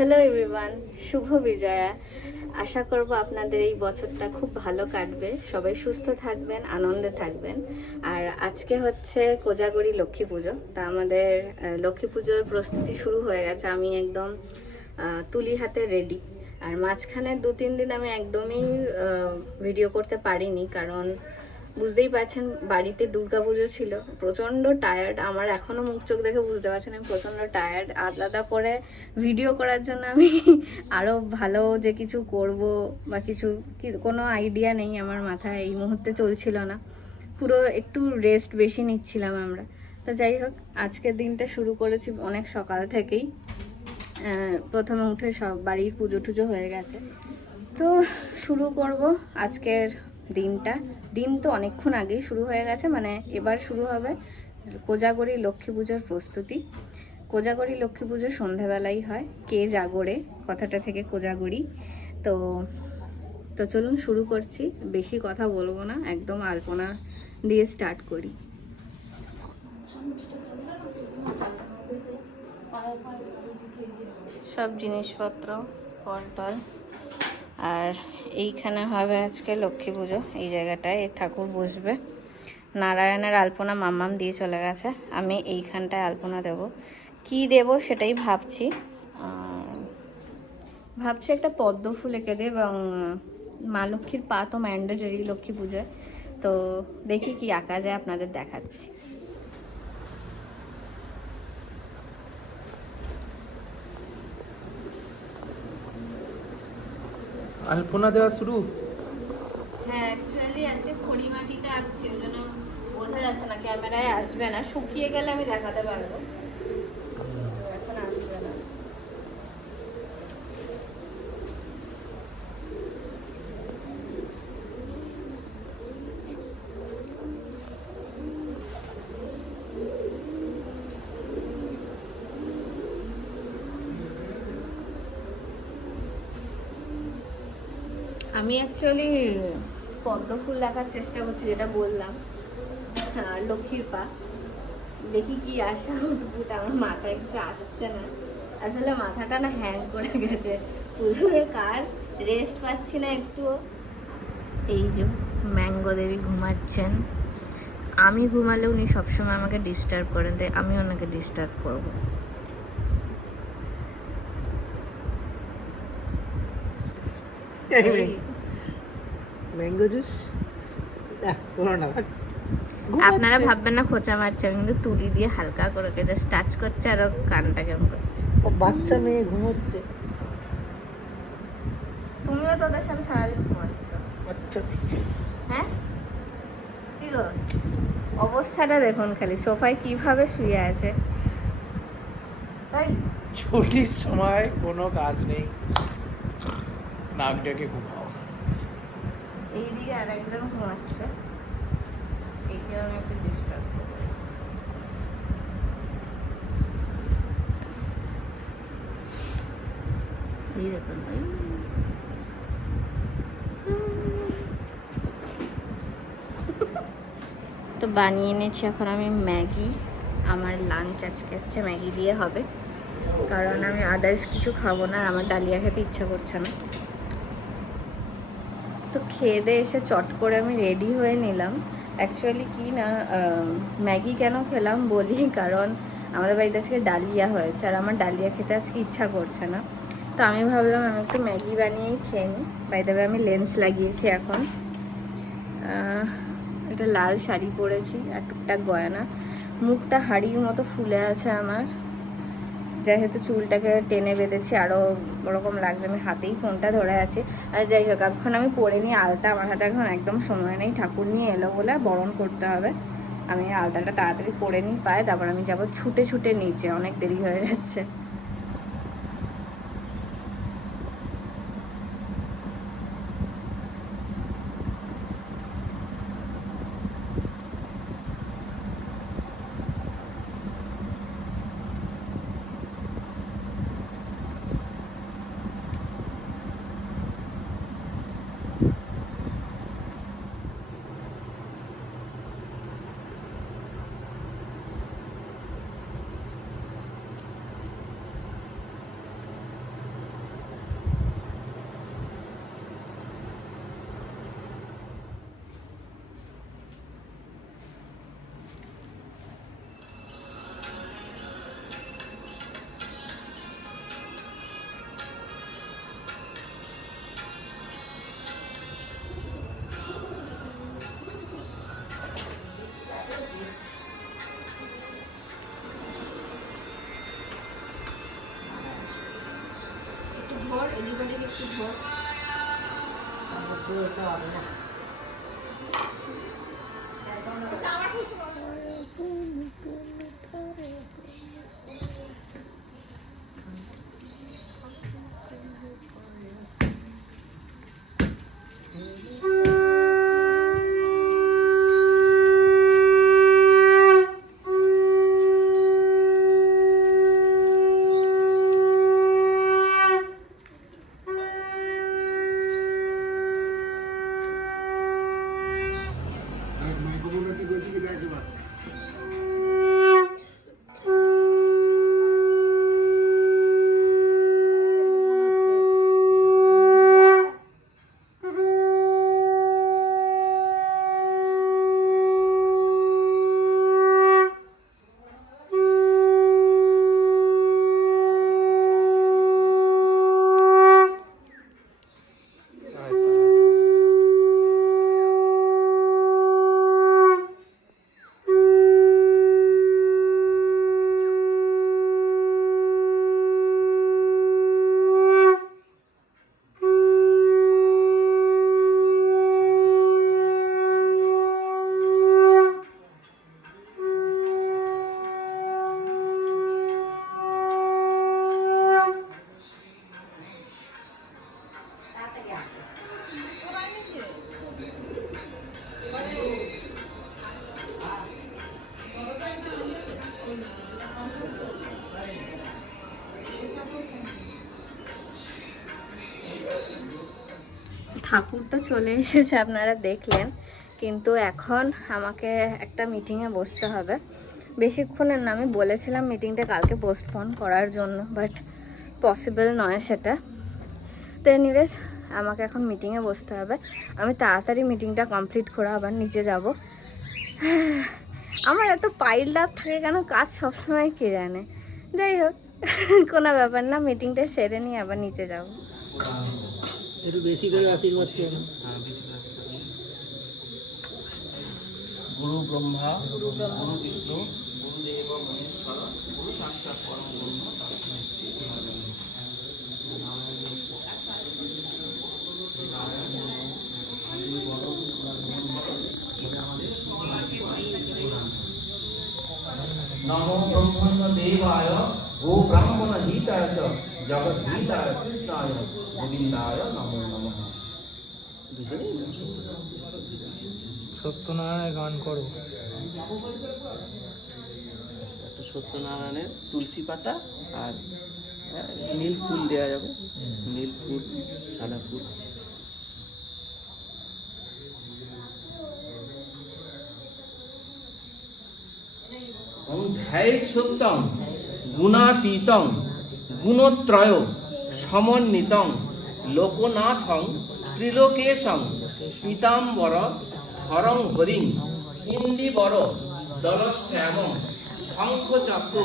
Hello everyone শুভ বিজয়া। আশা করব আপনাদের এই বছরটা খুব ভালো কাটবে। সবাই সুস্থ থাকবেন, আনন্দে থাকবেন। আর আজকে হচ্ছে কোজাগরি লক্ষ্মী পুজো। তা আমাদের লক্ষ্মী পুজোর প্রস্তুতি শুরু হয়ে গেছে। আমি একদম তুলি হাতে রেডি আর মাঝখানে দু তিন দিন আমি একদমই ভিডিও করতে পারিনি। কারণ বুঝতেই পারছেন, বাড়িতে দুর্গা পুজো ছিল। প্রচণ্ড টায়ার্ড আমার এখনও মুখ চোখ দেখে বুঝতে পারছেন, আমি প্রচণ্ড টায়ার্ড আলাদা করে ভিডিও করার জন্য আমি আরও ভালো যে কিছু করব বা কিছু কোনো আইডিয়া নেই আমার মাথায়, এই মুহূর্তে চলছিল না। পুরো একটু রেস্ট বেশি নিচ্ছিলাম আমরা। তো যাই হোক, আজকের দিনটা শুরু করেছি অনেক সকাল থেকেই। প্রথমে উঠে সব বাড়ির পুজো টুজো হয়ে গেছে। তো শুরু করব আজকের দিনটা দিন তো অনেকক্ষণ আগেই শুরু হয়ে গেছে মানে এবার শুরু হবে কোজাগরি লক্ষ্মী পুজোর প্রস্তুতি। কোজাগরি লক্ষ্মী পুজো সন্ধেবেলাই হয়, কে জাগরে, কথাটা থেকে কোজাগরি। তো তো চলুন শুরু করছি, বেশি কথা বলব না, একদম আলপনা দিয়ে স্টার্ট করি। সব জিনিসপত্র ফল টল আর এইখানে হবে আজকে লক্ষ্মী পুজো, এই জায়গাটায় ঠাকুর বসবে। নারায়ণের আলপনা মাম্মাম দিয়ে চলে গেছে, আমি এইখানটায় আলপনা দেব। কি দেব সেটাই ভাবছি। ভাবছি একটা পদ্ম ফুল এঁকে দেব এবং মা লক্ষ্মীর পা তো ম্যান্ডেটরি লক্ষ্মী পুজোয়, তো দেখি কি আঁকা যায়, আপনাদের দেখাচ্ছি। আলপনা দেওয়া শুরু? হ্যাঁ অ্যাকচুয়ালি আজকে খড়ি মাটিটা আসছে ওই জন্য বোঝা যাচ্ছে না, ক্যামেরায় আসবে না, শুকিয়ে গেলে আমি দেখাতে পারব এখন আসবে না আমি অ্যাকচুয়ালি পদ্ম ফুল রাখার চেষ্টা করছি যেটা বললাম। আর লক্ষ্মীর পা। দেখি কি আসা উঠবুট আমার মাথায় কিছু আসছে না। আসলে মাথাটা না হ্যাং করে গেছে। পুজোর কাজ রেস্ট পাচ্ছি না একটুও এই যে ম্যাঙ্গো দেবী ঘুমাচ্ছেন। আমি ঘুমালে উনি সবসময় আমাকে ডিস্টার্ব করেন তাই আমি ওনাকে ডিস্টার্ব করব। এই ম্যাঙ্গো জুস? না কোনো না। আপনারা ভাববেন না খোঁচা মারছে। আমি কিন্তু তুলি দিয়ে হালকা করে কেটে টাচ করছে আর কানটা কেমন করছে। ও বাচ্চা মেয়ে ঘুমোচ্ছে। তুমিও তো ওদের সাথে সারাদিন ঘুমাচ্ছ। বাচ্চা হ্যাঁ? কি গো? অবস্থাটা দেখুন খালি। সোফায় কীভাবে শুয়ে আছে? তাই ছুটির সময় কোনো কাজ নেই। নাক ডেকে ঘুমাও। এইদিকে আর একজন ঘুমাচ্ছে। এইকে আমি একটু ডিস্টার্ব এই তো বানিয়ে এনেছি এখন আমি ম্যাগি। আমার লাঞ্চ আজকে হচ্ছে ম্যাগি দিয়ে হবে। কারণ আমি আদার্স কিছু খাব না আর আমার ডালিয়া খেতে ইচ্ছা করছে না। খেয়ে দিয়ে এসে চট করে আমি রেডি হয়ে নিলাম। অ্যাকচুয়ালি কি না ম্যাগি কেন খেলাম বলি? কারণ আমাদের বাড়িতে আজকে ডালিয়া হয়েছে আর আমার ডালিয়া খেতে আজকে ইচ্ছা করছে না। তো আমি ভাবলাম আমি একটু ম্যাগি বানিয়েই খেয়ে নিই। বাড়িতে আমি লেন্স লাগিয়েছি এখন। একটা লাল শাড়ি পরেছি আর টুকটাক গয়না। মুখটা হাড়ির মতো ফুলে আছে আমার। যেহেতু চুলটাকে টেনে বেঁধেছি আরও ওরকম লাগছে। আমি হাতেই ফোনটা ধরে আছি। আর যাই হোক, এখন আমি পরে নিয়ে আলতা, আমার হাতে এখন একদম সময় নেই, ঠাকুর নিয়ে এলো বলে বরণ করতে হবে। আমি আলতাটা তাড়াতাড়ি পরে নিই, পায়, তারপর আমি যাব ছুটে ছুটে নিচে, অনেক দেরি হয়ে যাচ্ছে। ভোর এদিক ওদিক একটু ভোর? আর ঠাকুর তো চলে এসেছে, আপনারা দেখলেন। কিন্তু এখন আমাকে একটা মিটিংয়ে বসতে হবে। বেশিক্ষণের না, আমি বলেছিলাম মিটিংটা কালকে পোস্টপোন করার জন্য বাট পসিবল নয় সেটা। তো এনিওয়েজ আমাকে এখন মিটিংয়ে বসতে হবে। আমি তাড়াতাড়ি মিটিংটা কমপ্লিট করে আবার নিচে যাব। আমার এত পাইল আপ থাকে কেন? কাজ সবসময় কে জানে? যাই হোক, কোনো ব্যাপার না মিটিংটা সেরে নিয়ে আবার নিচে যাব। একটু বেশি করে আশীর্বাদ চেয়ে নাও। গুরু ব্রহ্মা গুরু বিষ্ণু গুরুদেব মহেশ্বর গুরু সাক্ষাৎ পরম ব্রহ্ম তস্মৈ শ্রী গুরবে নমঃ। নমো ব্রহ্মণ্য দেবায় গো ব্রাহ্মণ হিতায় হিতায় কৃষ্ণায় গোবিন্দায় নমো নমঃ? সত্যনারায়ণ গান করো। একটা সত্যনারায়ণের তুলসী পাতা আর হ্যাঁ, নীল ফুল দেওয়া যাবে। নীল ফুল সাদা ফুল। ওম ধ্যায়িত সত্যম গুণাতীতং গুণত্রয় সমন্বিতং লোকনাথং ত্রিলোকেশং পীতাম্বর হরং হরিং ইন্দিবর দলশ্যামং শঙ্খচক্র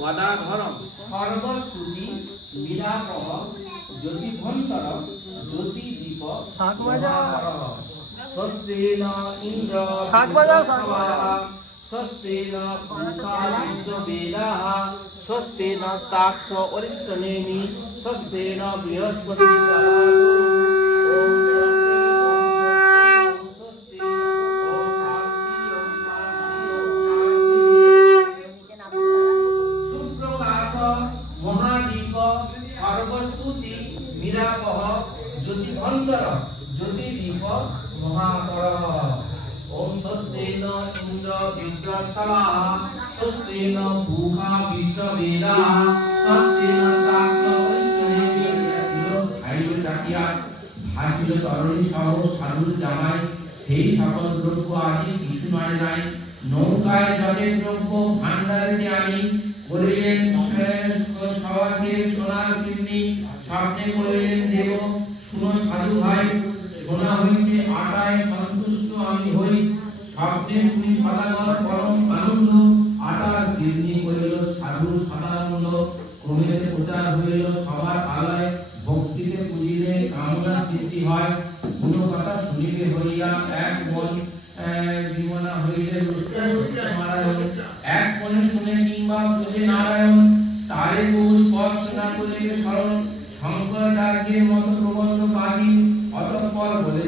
গদাধরং সর্বস্তুতি বিলাপহ জ্যোতিভন্তর জ্যোতিদীপ শাঁখ বাজাও। স্বস্তি ইন্দ্র শাঁখ বাজাও। স্বস্তি ন পুরুষা বিশ্ববেদাः স্বস্তি নস্তাক্ষ অরিষ্টনেমি স্বস্তি ন বৃহস্পতি দদাতু। দ্রব্য আমি বলিলেন সোনা সিন্নি স্বপ্নে দেব, শুনো সাধু ভাই, সোনা হইতে আটায় সন্তুষ্ট আমি হই। স্বপ্নে শুনি সদাগর পরম আনন্দ বহু স্পর্শ না করে স্মরণ শঙ্করাচার্যের মতো প্রবন্ধ প্রাচীন অতঃপর বলে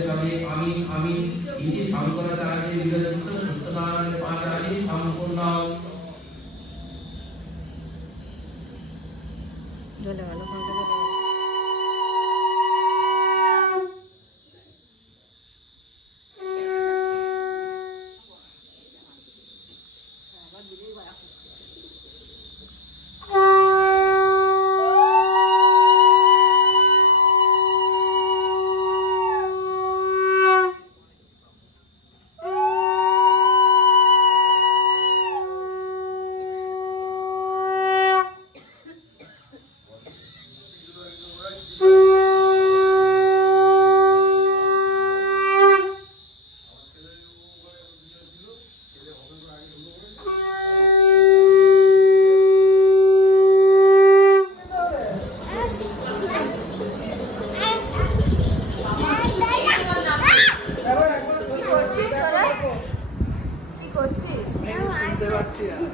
পাচ্ছি না।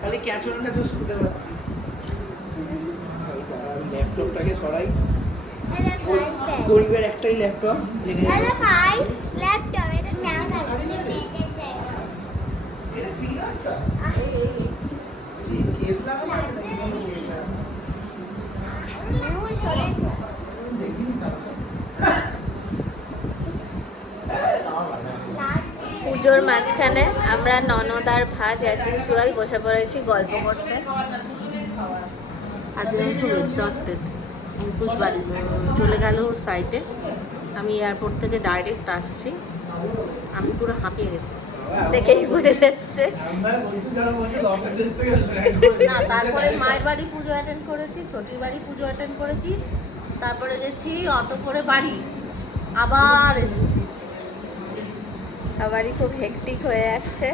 খালি ক্যাচর ক্যাচর শুনতে পাচ্ছি। ল্যাপটপটাকে সরাই। গরিবের একটাই ল্যাপটপ। ল্যাপটপ এটা নাও না এটা ঠিক একটা? এই এই এই। এই কেস লাগানো আছে নাকি? কোনো কেস লাগানো? দেখিনি সামনে। পুজোর মাঝখানে আমরা ননদ আর ভাজ অ্যাজ ইউজুয়াল বসে পড়েছি গল্প করতে। আজকে আমি খুব এক্সস্টেড অঙ্কুশ বাড়ি চলে গেল ওর সাইটে আমি এয়ারপোর্ট থেকে ডাইরেক্ট আসছি। আমি পুরো হাঁপিয়ে গেছি। দেখেই বোঝা যাচ্ছে। না তারপরে মায়ের বাড়ি পুজো অ্যাটেন্ড করেছি ছোটির বাড়ি পুজো অ্যাটেন্ড করেছি। তারপরে গেছি অটো করে বাড়ি। আবার এসেছি। সবারই খুব হেকটিক হয়ে যাচ্ছে।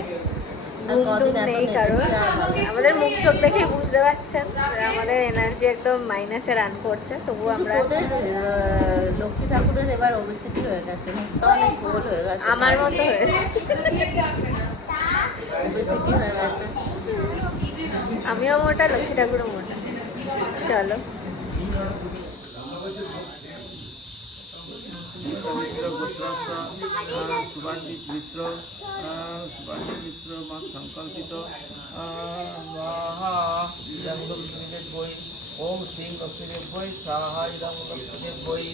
নেই কারণ আমাদের মুখ চোখ দেখেই বুঝতে পারছেন আমাদের এনার্জি একদম মাইনাসে রান করছে তবু আমরা লক্ষ্মী ঠাকুরের এবার ওবেসিটি হয়ে গেছে মুখটা অনেক গোল হয়ে গেছে। আমার মতো হয়েছে। ওবেসিটি হয়ে গেছে। আমিও মোটা লক্ষ্মী ঠাকুরও মোটা। চলো। গোত্রস্য সুভাষিস মিত্র সুভাষিস মিত্র মত সংকল্পিত লক্ষ্মীদেব বই ওম শ্রীং লক্ষ্মীদেব বই সাহা ইদং লক্ষ্মীদেব বই।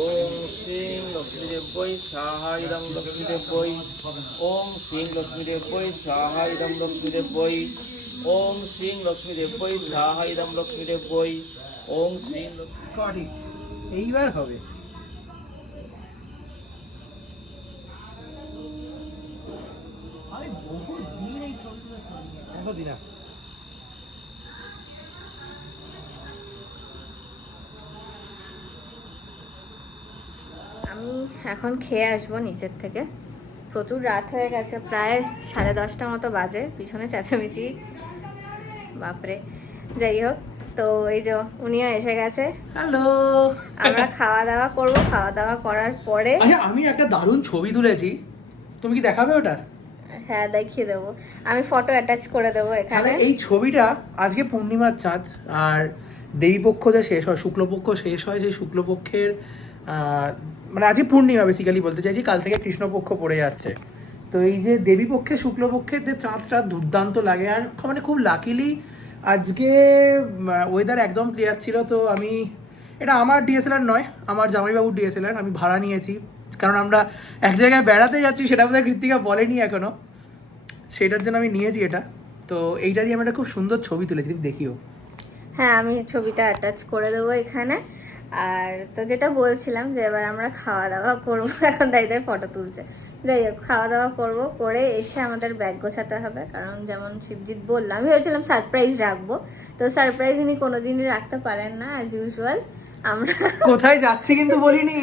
ওম শ্রীং লক্ষ্মীদেব বই সাহা লক্ষ্মীদেব বই। ওম শ্রীং লক্ষ্মীদেব বই সাহা লক্ষ্মীদেব বই। ওম শ্রীং লক্ষ্মীদেব বই সাহা ইদং লক্ষ্মীদেব বই। ওম শ্রীং Got it. এইবার হবে। দেখো আমি এখন খেয়ে আসব নিচের থেকে। প্রচুর রাত হয়ে গেছে প্রায় সাড়ে দশটা মতো বাজে পিছনে চেঁচামেচি। বাপরে। যাই হোক তো এই যে উনিও এসে গেছে। হ্যালো। আমরা খাওয়া দাওয়া করব খাওয়া দাওয়া করার পরে আচ্ছা আমি একটা দারুণ ছবি তুলেছি। তুমি কি দেখাবে ওটা? হ্যাঁ দেখিয়ে দেবো। আমি ফটো অ্যাটাচ করে দেবো এখানে। এই ছবিটা আজকে পূর্ণিমার চাঁদ, আর দেবীপক্ষ যে শেষ হয়, শুক্লপক্ষ শেষ হয়, সেই শুক্লপক্ষের মানে আজকে পূর্ণিমা বেসিক্যালি বলতে চাইছি, কাল থেকে কৃষ্ণপক্ষ পড়ে যাচ্ছে। তো এই যে দেবীপক্ষে, শুক্লপক্ষের যে চাঁদটা দুর্দান্ত লাগে, আর মানে খুব লাকিলি আজকে ওয়েদার একদম ক্লিয়ার ছিল, তো আমি, এটা আমার ডিএসএলআর নয়, আমার জামাইবাবুর ডিএসএলআর আমি ভাড়া নিয়েছি। কারণ আমরা এক জায়গায় বেড়াতে যাচ্ছি, সেটা বোধহয় কৃত্তিকা বলেনি এখনও। সেটার জন্য আমি নিয়েছি এটা। তো এইটা দিয়ে আমি একটা খুব সুন্দর ছবি তুলেছি তুমি দেখিও। হ্যাঁ আমি ছবিটা অ্যাটাচ করে দেবো এখানে। আর তো যেটা বলছিলাম যে এবার আমরা খাওয়া দাওয়া করব এখন দাইদের ফটো তুলছে। যাই হোক খাওয়া দাওয়া করব করে এসে আমাদের ব্যাগ গোছাতে হবে। কারণ যেমন শিবজিৎ বললাম আমি ভেবেছিলাম সারপ্রাইজ রাখব। তো সারপ্রাইজ ইনি কোনোদিনই রাখতে পারেন না অ্যাজ ইউজুয়াল আমরা কোথায় যাচ্ছি কিন্তু বলিনি।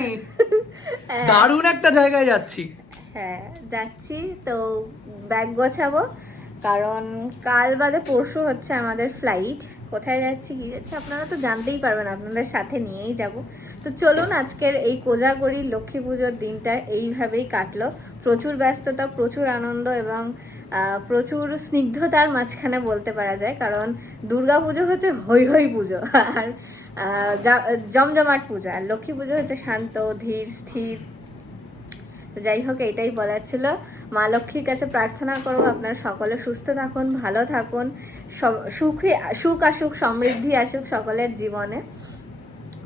দারুণ একটা জায়গায় যাচ্ছি। হ্যাঁ যাচ্ছি। তো ব্যাগ গোছাবো। কারণ কাল বাদে পরশু হচ্ছে আমাদের ফ্লাইট কোথায় যাচ্ছি, কি যাচ্ছে, আপনারা তো জানতেই পারবেন, আপনাদের সাথে নিয়েই যাব। তো চলুন আজকের এই কোজাগরি লক্ষ্মী পুজোর দিনটা এইভাবেই কাটলো। প্রচুর ব্যস্ততা, প্রচুর আনন্দ এবং প্রচুর স্নিগ্ধতার মাঝখানে বলতে পারা যায়। কারণ দুর্গা পুজো হচ্ছে হৈ হৈ পুজো। আর জমজমাট পুজো। আর লক্ষ্মী পুজো হচ্ছে শান্ত, ধীর, স্থির তো যাই হোক এইটাই বলার ছিল। মা লক্ষ্মীর কাছে প্রার্থনা করব আপনারা সকলে সুস্থ থাকুন ভালো থাকুন সুখে সুখ আসুক সমৃদ্ধি আসুক সকলের জীবনে।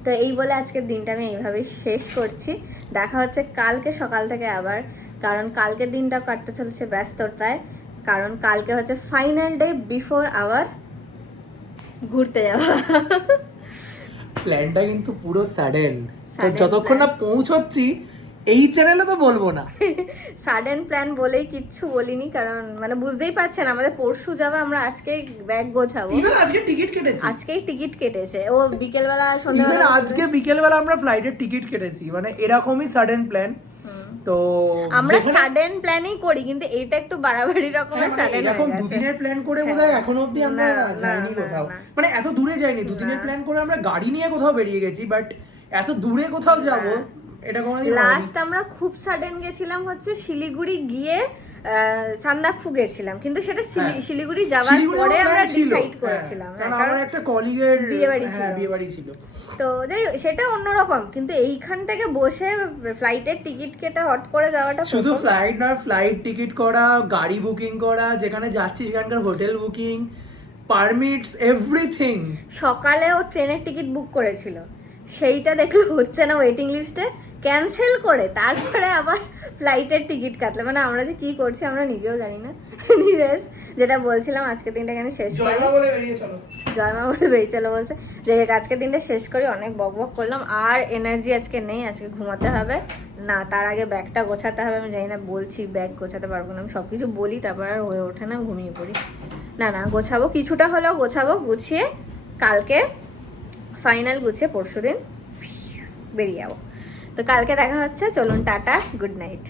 তো এই বলে আজকের দিনটা আমি এইভাবেই শেষ করছি। দেখা হচ্ছে কালকে সকাল থেকে আবার কারণ কালকের দিনটা কাটতে চলেছে ব্যস্ততায় কারণ কালকে হচ্ছে ফাইনাল ডে বিফোর আওয়ার ঘুরতে যাওয়া। প্ল্যানটা কিন্তু পুরো Sudden যতক্ষণ না পৌঁছচ্ছি এই চ্যানেলে তো বলব না। সাডেন প্ল্যান বলেই কিচ্ছু বলিনি কারণ মানে বুঝতেই পারছেন আমাদের পরশু যাবে আমরা আজকেই ব্যাগ গোছাবো। আজকে টিকিট কেটেছি। আজকেই টিকিট কেটেছে। ও বিকেলবেলা সন্ধ্যাবেলা আজকে বিকেলবেলা আমরা ফ্লাইটের টিকিট কেটেছি। মানে এরকমই সাডেন প্ল্যান তো আমরা সাডেন প্ল্যানই করি কিন্তু এটা একটু বাড়াবাড়ি রকমের হ্যাঁ, মানে সাডেন এরকম দুদিনের প্ল্যান করে বোধহয় এখনও অবধি আমরা যাইনি কোথাও। মানে এত দূরে যাইনি। দুদিনের প্ল্যান করে আমরা গাড়ি নিয়ে কোথাও বেরিয়ে গেছি বাট এত দূরে কোথাও যাব হয়নি। লাস্ট আমরা খুব সাডেন গেছিলাম হচ্ছে শিলিগুড়ি গিয়ে সান্দাকফু গেছিলাম। কিন্তু সেটা হ্যাঁ। শিলিগুড়ি যাওয়ার পরে আমরা ডিসাইড হ্যাঁ, করেছিলাম। কারণ হ্যাঁ, একটা কলিগের বিয়েবাড়ি ছিল। বিয়ে বাড়ি ছিল। তো যাই সেটা অন্যরকম। কিন্তু এইখান থেকে বসে ফ্লাইটের টিকিট কেটে হট করে যাওয়াটা শুধু ফ্লাইট না ফ্লাইট টিকিট করা গাড়ি বুকিং করা যেখানে যাচ্ছি সেখানকার হোটেল বুকিং পারমিটস এভরিথিং সকালে ও ট্রেনের টিকিট বুক করেছিল। সেইটা দেখল হচ্ছে না ওয়েটিং লিস্টে ক্যান্সেল করে তারপরে আবার ফ্লাইটের টিকিট কাটলো। মানে আমরা যে কি করছি আমরা নিজেও জানি না। নিবেশ যেটা বলছিলাম আজকে দিনটা কেন শেষ করি। জয়মা বলে বেরিয়ে চলো। জয়মা বলে বেরিয়ে চলো বলছে। যে আজকে দিনটা শেষ করি অনেক বক বক করলাম। আর এনার্জি আজকে নেই আজকে ঘুমাতে হবে। না তার আগে ব্যাগটা গোছাতে হবে আমি জানি না বলছি ব্যাগ গোছাতে পারব না। আমি সব কিছু বলি তারপর আর হয়ে ওঠে না ঘুমিয়ে পড়ি। না না গোছাবো কিছুটা হলেও গোছাবো গুছিয়ে কালকে ফাইনাল গুছিয়ে পরশু দিন বেরিয়ে যাব। তো কালকে দেখা হচ্ছে চলুন টাটা গুড নাইট।